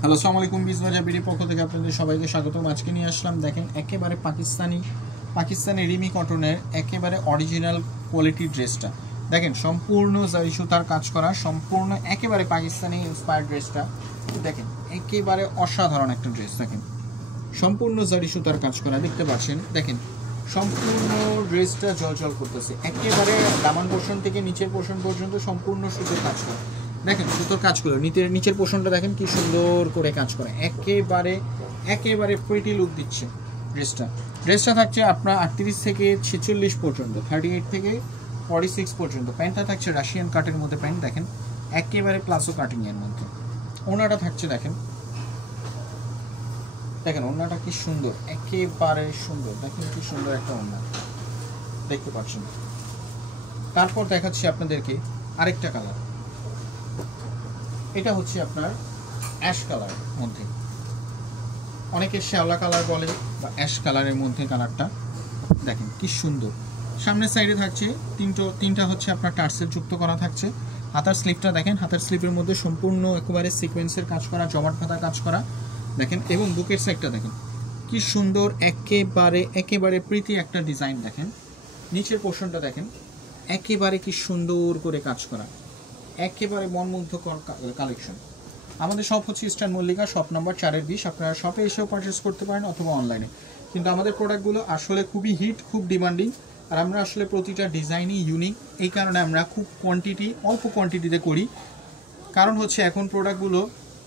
Hello, আসসালামু আলাইকুম। বিজবাজার BD পক্ষ থেকে আপনাদের সবাইকে স্বাগতম। আজকে নিয়ে আসলাম, দেখেন একেবারে পাকিস্তানি রিমি কটনের একেবারে অরিজিনাল কোয়ালিটির ড্রেসটা। দেখেন সম্পূর্ণ জারি সুতার কাজ করা, সম্পূর্ণ একেবারে পাকিস্তানি ইন্সপায়ার্ড ড্রেসটা। দেখেন একেবারে অসাধারণ একটা ড্রেস। দেখেন সম্পূর্ণ জারি সুতার কাজ করা, দেখতে পাচ্ছেন। দেখেন সম্পূর্ণ ড্রেসটা জলজল করতেছে, একেবারে দামান পোর্শন থেকে নিচের পোর্শন পর্যন্ত সম্পূর্ণ সুতোর কাজ করা। দেখেন সুতোর কাজগুলো নিচের পোর্শনটা দেখেন কি সুন্দর করে কাজ করে, একেবারে প্রিটি লুক দিচ্ছে ড্রেসটা থাকছে আপনার 38 থেকে 46 পর্যন্ত, 38 থেকে 46 পর্যন্ত। প্যান্টটা থাকছে রাশিয়ান কাটের মধ্যে প্যান্ট, দেখেন একেবারে প্লাসো কাটিং এর মধ্যে। ওনাটা থাকছে দেখেন ওনাটা কি সুন্দর, একেবারে সুন্দর। দেখেন কি সুন্দর একটা ওনা, দেখতে পাচ্ছেন। তারপর দেখাচ্ছি আপনাদেরকে আরেকটা কালার। এটা হচ্ছে আপনার অ্যাশ কালার মধ্যে, অনেকে শ্যাওলা কালার বলে বা অ্যাশ কালারের মধ্যে কালারটা। দেখেন কি সুন্দর। সামনের সাইডে থাকছে তিনটা হচ্ছে আপনার টার্সেল যুক্ত করা থাকছে। হাতার স্লিপটা দেখেন, হাতার স্লিপের মধ্যে সম্পূর্ণ একেবারে সিকোয়েন্সের কাজ করা, জমাট ভাতা কাজ করা দেখেন। এবং বুকের সাইডটা দেখেন কি সুন্দর, একেবারে প্রীতি একটা ডিজাইন। দেখেন নিচের পোর্শনটা দেখেন একেবারে কি সুন্দর করে কাজ করা, একেবারে মনমুগ্ধকর কালেকশন। আমাদের শপ হচ্ছে ইস্টার্ন মল্লিকা, শপ নাম্বার 4-20। আপনারা শপে এসেও পারচেস করতে পারেন অথবা অনলাইনে। কিন্তু আমাদের প্রোডাক্টগুলো আসলে খুবই হিট, খুব ডিমান্ডিং। আর আমরা আসলে প্রতিটা ডিজাইনই ইউনিক, এই কারণে আমরা খুব অল্প কোয়ান্টিটিতে করি। কারণ হচ্ছে এখন প্রোডাক্টগুলো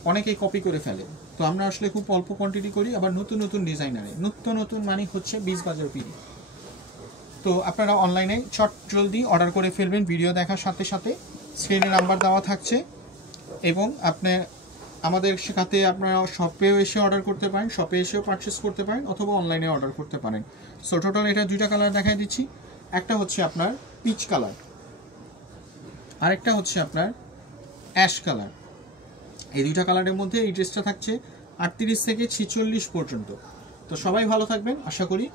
অনেকেই কপি করে ফেলে, তো আমরা আসলে খুব অল্প কোয়ান্টিটি করি। আবার নতুন ডিজাইনারে নতুন মানে হচ্ছে বিজবাজার পিডি। তো আপনারা অনলাইনে জলদি অর্ডার করে ফেলবেন। ভিডিও দেখার সাথে সাথে স্ক্রিনে নাম্বার দেওয়া থাকছে, এবং আপনার আমাদের সাথে আপনারা শপেও এসে অর্ডার করতে পারেন, শপে এসেও পারচেস করতে পারেন অথবা অনলাইনে অর্ডার করতে পারেন। সো টোটাল এটা দুইটা কালার দেখাই দিচ্ছি। একটা হচ্ছে আপনার পিচ কালার, আরেকটা হচ্ছে আপনার অ্যাশ কালার। এই দুইটা কালারের মধ্যে এই ড্রেসটা থাকছে 38 থেকে 46 পর্যন্ত। তো সবাই ভালো থাকবেন, আশা করি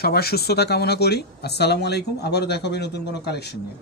সবার সুস্থতা কামনা করি। আসসালামু আলাইকুম। আবারও দেখা হবে নতুন কোনো কালেকশন নিয়ে।